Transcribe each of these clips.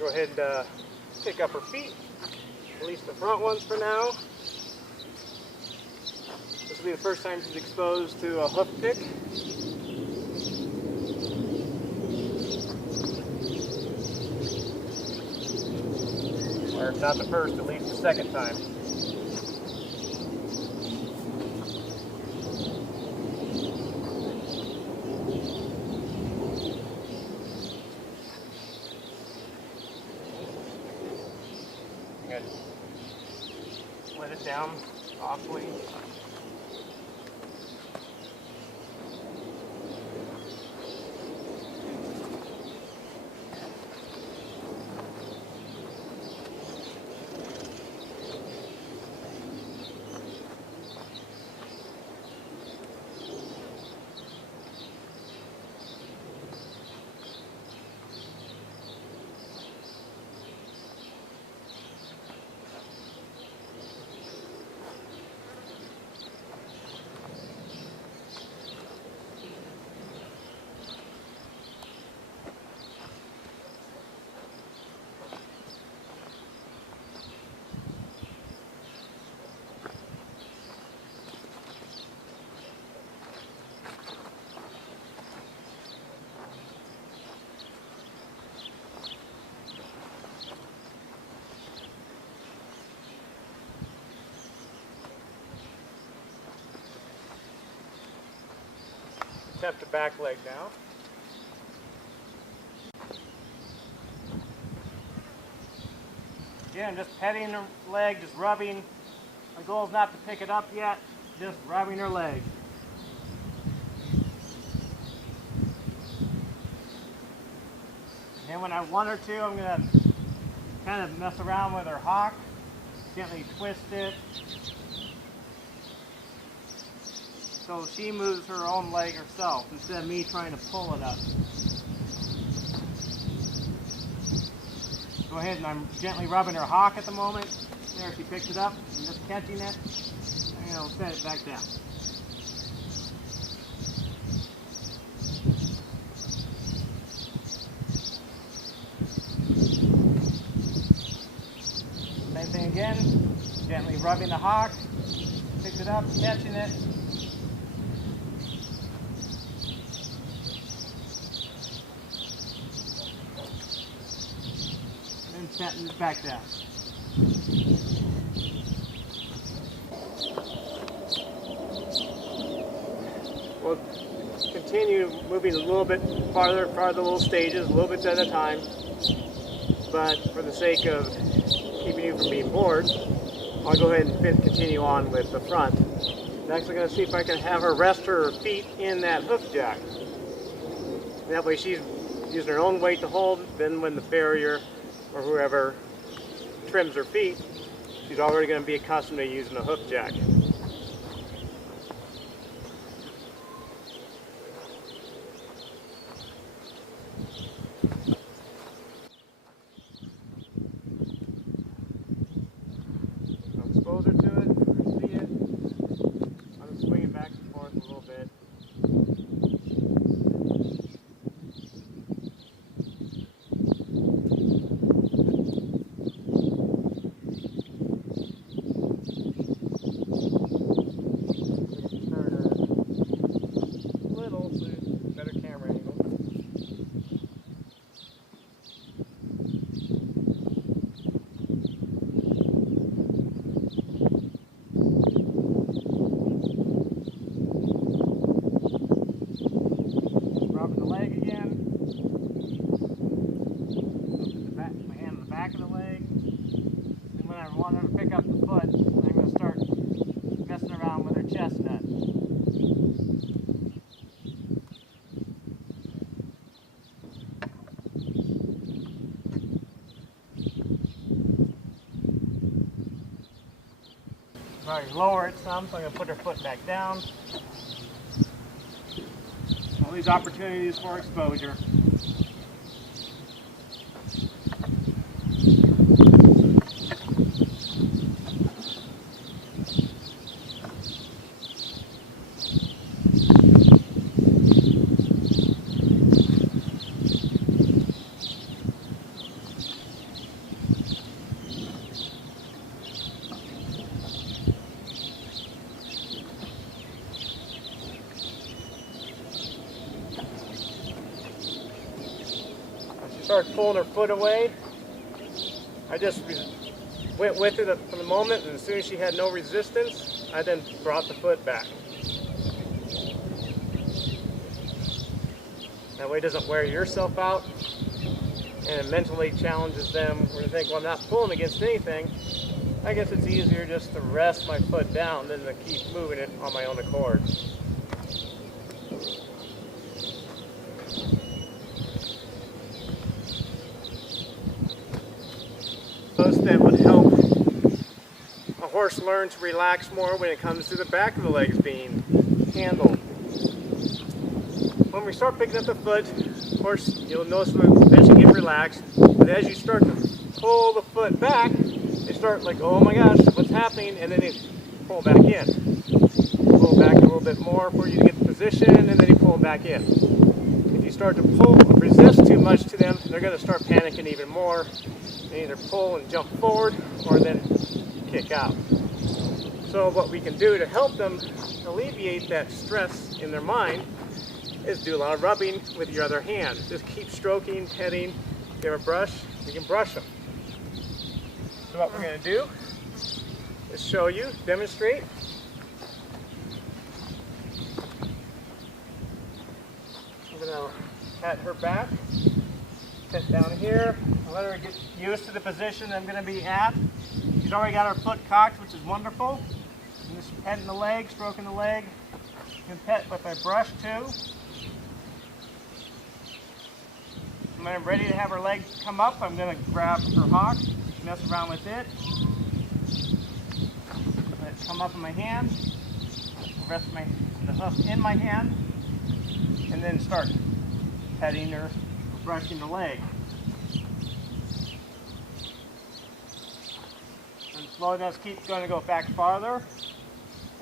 Go ahead and pick up her feet, at least the front ones for now. This will be the first time she's exposed to a hoof pick. Or if not the first, at least the second time. Good. Let it down softly. Attempt a back leg now. Again, just petting her leg, just rubbing. My goal is not to pick it up yet, just rubbing her leg. And when I want her to, I'm going to kind of mess around with her hock, gently twist it, so she moves her own leg herself instead of me trying to pull it up. Go ahead, and I'm gently rubbing her hock at the moment. There, she picked it up. I'm just catching it, and I'll set it back down. Same thing again, gently rubbing the hock, picked it up, catching it. Setting it back down. We'll continue moving a little bit farther the little stages, a little bit at a time. But for the sake of keeping you from being bored, I'll go ahead and continue on with the front. Next, I'm going to see if I can have her rest her feet in that hoof jack. That way she's using her own weight to hold. Then when the farrier or whoever trims her feet, she's already going to be accustomed to using a hoof jack. I'll expose her to it, see it. I'm just swinging back and forth a little bit. Back of the leg, and when I want her to pick up the foot, I'm going to start messing around with her chestnut. Probably lower it some, so I'm going to put her foot back down. All these opportunities for exposure. started pulling her foot away, I just went with it for the moment, and as soon as she had no resistance, I then brought the foot back. That way it doesn't wear yourself out, and it mentally challenges them where they think, well, I'm not pulling against anything. I guess it's easier just to rest my foot down than to keep moving it on my own accord. That would help a horse learn to relax more when it comes to the back of the legs being handled. When we start picking up the foot, of course, you'll notice we'll eventually get relaxed, but as you start to pull the foot back, they start like, oh my gosh, what's happening? And then they pull back in. Pull back a little bit more for you to get the position, and then you pull back in. If you start to resist too much to them, they're going to start panicking even more. They either pull and jump forward or then kick out. So what we can do to help them alleviate that stress in their mind is do a lot of rubbing with your other hand. Just keep stroking, petting. If you have a brush, you can brush them. So what we're going to do is show you, demonstrate. I'm going to pat her back. Sit down here, and let her get used to the position I'm going to be at. She's already got her foot cocked, which is wonderful. I'm just petting the leg, stroking the leg. You can pet with my brush too. When I'm ready to have her leg come up, I'm going to grab her hock, mess around with it. Let it come up in my hand. Rest the hoof in my hand, and then start petting her, brushing the leg. And slowly just keep going to go back farther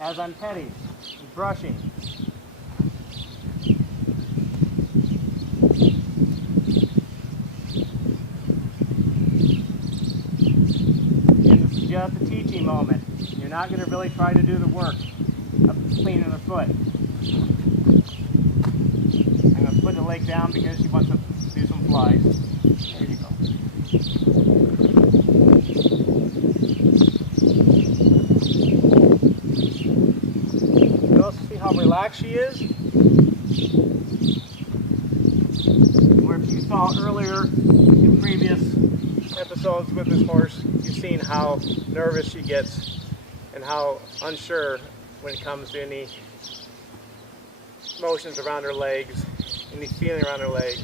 as I'm petting and brushing. And this is just a teaching moment. You're not going to really try to do the work of cleaning the foot. I'm going to put the leg down because she wants to do some flies. There you go. You also see how relaxed she is? Where if you saw earlier in previous episodes with this horse, you've seen how nervous she gets and how unsure when it comes to any motions around her legs, any feeling around her legs.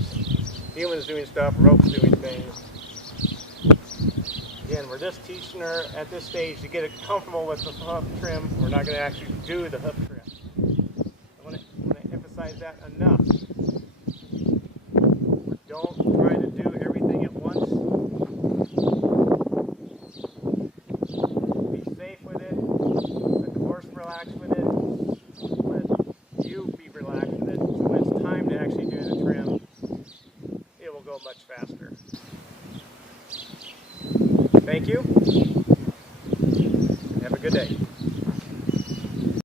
Humans doing stuff, ropes doing things. Again, we're just teaching her at this stage to get it comfortable with the hoof trim. We're not going to actually do the hoof trim. I want to emphasize that enough. Don't try to do everything at once. Be safe with it. Let the horse relax with it. Let you be relaxed with it. So when it's time to actually do the trim, it will go much faster. Thank you.